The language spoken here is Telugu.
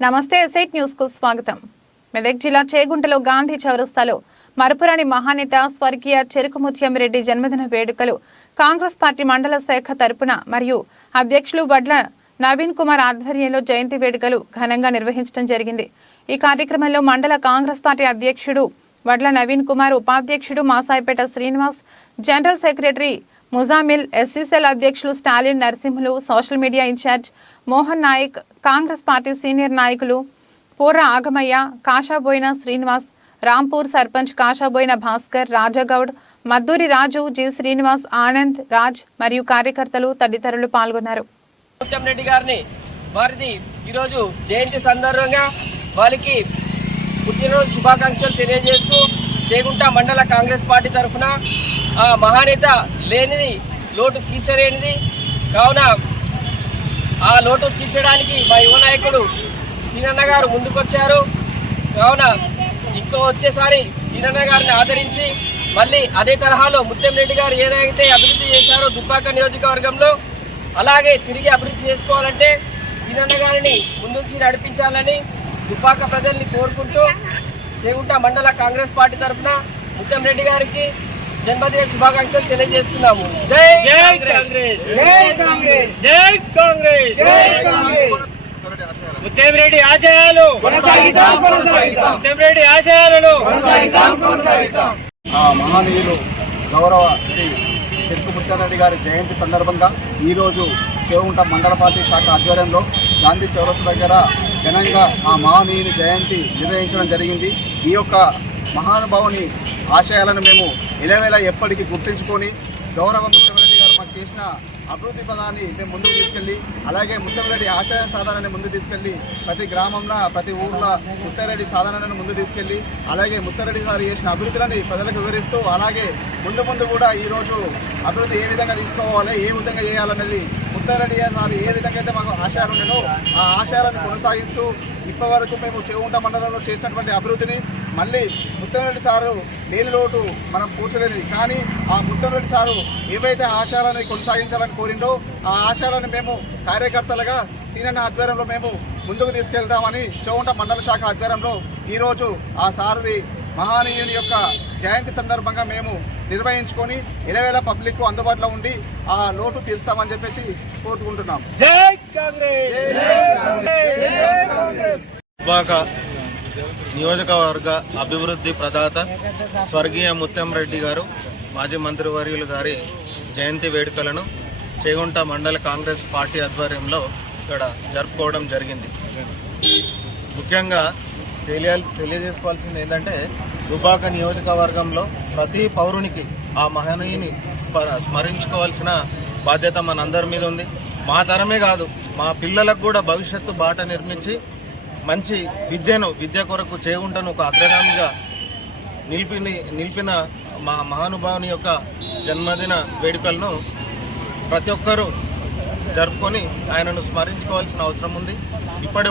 నమస్తే ఎస్ఐట్ న్యూస్ కు స్వాగతం. మెదక్ జిల్లా చేగుంటలో గాంధీ చౌరస్తాలో మరపురాని మహానేత స్వర్గీయ చెరుకుముత్యం రెడ్డి జన్మదిన వేడుకలు కాంగ్రెస్ పార్టీ మండల శాఖ తరపున మరియు అధ్యక్షులు వడ్ల నవీన్ కుమార్ ఆధ్వర్యంలో జయంతి వేడుకలు ఘనంగా నిర్వహించడం జరిగింది. ఈ కార్యక్రమంలో మండల కాంగ్రెస్ పార్టీ అధ్యక్షుడు వడ్ల నవీన్ కుమార్, ఉపాధ్యక్షుడు Masaipet Srinivas, general secretary Muzammil, SC cell అధ్యక్షులు Stalin Narasimhulu, social media in charge Mohan Naik, Congress party senior నాయకులు పూర్ర ఆగమయ్య, కాషాబోయిన శ్రీనివాస్, రాంపూర్ సర్పంచ్ కాషాబోయిన భాస్కర్, రాజగౌడ్, మద్దూరి రాజు, జి శ్రీనివాస్, ఆనంద్ రాజ్ మరియు కార్యకర్తలు తదితరులు పాల్గొన్నారు. రెడ్డి గారిని వారిది ఈరోజు జయంతి సందర్భంగా వారికి పుట్టినరోజు శుభాకాంక్షలు తెలియజేస్తూ చేగుంట మండల కాంగ్రెస్ పార్టీ తరఫున ఆ మహానేత లేనిది లోటు తీర్చలేనిది కావున ఆ లోటు తీర్చడానికి మా యువ నాయకుడు సీనన్న గారు ముందుకొచ్చారు. కావున ఇంకో వచ్చేసారి సీనన్న గారిని ఆదరించి మళ్ళీ అదే తరహాలో ముత్యం రెడ్డి గారు ఏదైతే అభివృద్ధి చేశారో దుబ్బాక నియోజకవర్గంలో అలాగే తిరిగి అభివృద్ధి చేసుకోవాలంటే సీనన్న గారిని ముందుంచి నడిపించాలని దుబ్బాక ప్రజల్ని కోరుకుంటూ చేగుంట మండల కాంగ్రెస్ పార్టీ తరఫున ముత్యం రెడ్డి గారికి జన్మదిన శుభాకాంక్షలు తెలియజేస్తున్నాము. జై కాంగ్రెస్, జై కాంగ్రెస్, జై కాంగ్రెస్. ముత్యం రెడ్డి ఆశయాలు ముత్యం రెడ్డి ఆశయాలను మహానీయులు గౌరవ శ్రీ చెరుకుముత్యం రెడ్డి గారి జయంతి సందర్భంగా ఈరోజు చేగుంట మండల పార్టీ శాఖ ఆధ్వర్యంలో గాంధీ చౌరస్తా దగ్గర ఘనంగా ఆ మహానీయుని జయంతి నిర్వహించడం జరిగింది. ఈ యొక్క మహానుభావుని ఆశయాలను మేము ఎలవేళ ఎప్పటికీ గుర్తించుకొని గౌరవ ముత్యంరెడ్డి గారు మాకు చేసిన అభివృద్ధి పదాన్ని మేము ముందుకు తీసుకెళ్ళి అలాగే ముత్యంరెడ్డి ఆశయ సాధనని ముందు తీసుకెళ్ళి ప్రతి గ్రామంలో ప్రతి ఊర్లో ముత్యారెడ్డి సాధనను ముందు తీసుకెళ్ళి అలాగే ముత్యారెడ్డి గారు చేసిన అభివృద్ధులని ప్రజలకు వివరిస్తూ అలాగే ముందు కూడా ఈరోజు అభివృద్ధి ఏ విధంగా తీసుకోవాలి, ఏ విధంగా చేయాలనేది ముత్యారెడ్డి గారు ఏ విధంగా అయితే మాకు ఆశయాలు ఉన్నాయో ఆ ఆశయాలను కొనసాగిస్తూ ఇప్పటివరకు మేము చేగుంట మండలంలో చేసినటువంటి అభివృద్ధిని మళ్ళీ ముత్యంరెడ్డి సారు లేని లోటు మనం పూడ్చలేనిది. కానీ ఆ ముత్యంరెడ్డి సారు ఏవైతే ఆశయాలను కొనసాగించాలని కోరిండో ఆ ఆశయాలను మేము కార్యకర్తలుగా సీనియర్ ఆధ్వర్యంలో మేము ముందుకు తీసుకెళ్తామని చేగుంట మండల శాఖ ఆధ్వర్యంలో ఈరోజు ఆ సారుది మహానీయుని యొక్క జయంతి సందర్భంగా మేము నిర్వహించుకొని ఎలవేళ పబ్లిక్ అందుబాటులో ఉండి ఆ లోటు తీరుస్తామని చెప్పేసి కోరుకుంటున్నాం. జై కాంగ్రెస్. నియోజకవర్గ అభివృద్ధి ప్రదాత స్వర్గీయ ముత్యం రెడ్డి గారు మాజీ మంత్రివర్యులు గారి జయంతి వేడుకలను చేగుంట మండల కాంగ్రెస్ పార్టీ ఆధ్వర్యంలో ఇక్కడ జరుపుకోవడం జరిగింది. ముఖ్యంగా తెలియజేసుకోవాల్సింది ఏంటంటే దుబ్బాక నియోజకవర్గంలో ప్రతి పౌరునికి ఆ మహనీయుని స్మరించుకోవాల్సిన బాధ్యత మనందరి మీద ఉంది. మా తరమే కాదు, మా పిల్లలకు కూడా భవిష్యత్తు బాట నిర్మించి మంచి విద్య కొరకు చేగుంటను ఒక అగ్రగామిగా నిలిపిన మా మహానుభావుని యొక్క జన్మదిన వేడుకలను ప్రతి ఒక్కరూ జరుపుకొని ఆయనను స్మరించుకోవాల్సిన అవసరం ఉంది. ఇప్పటి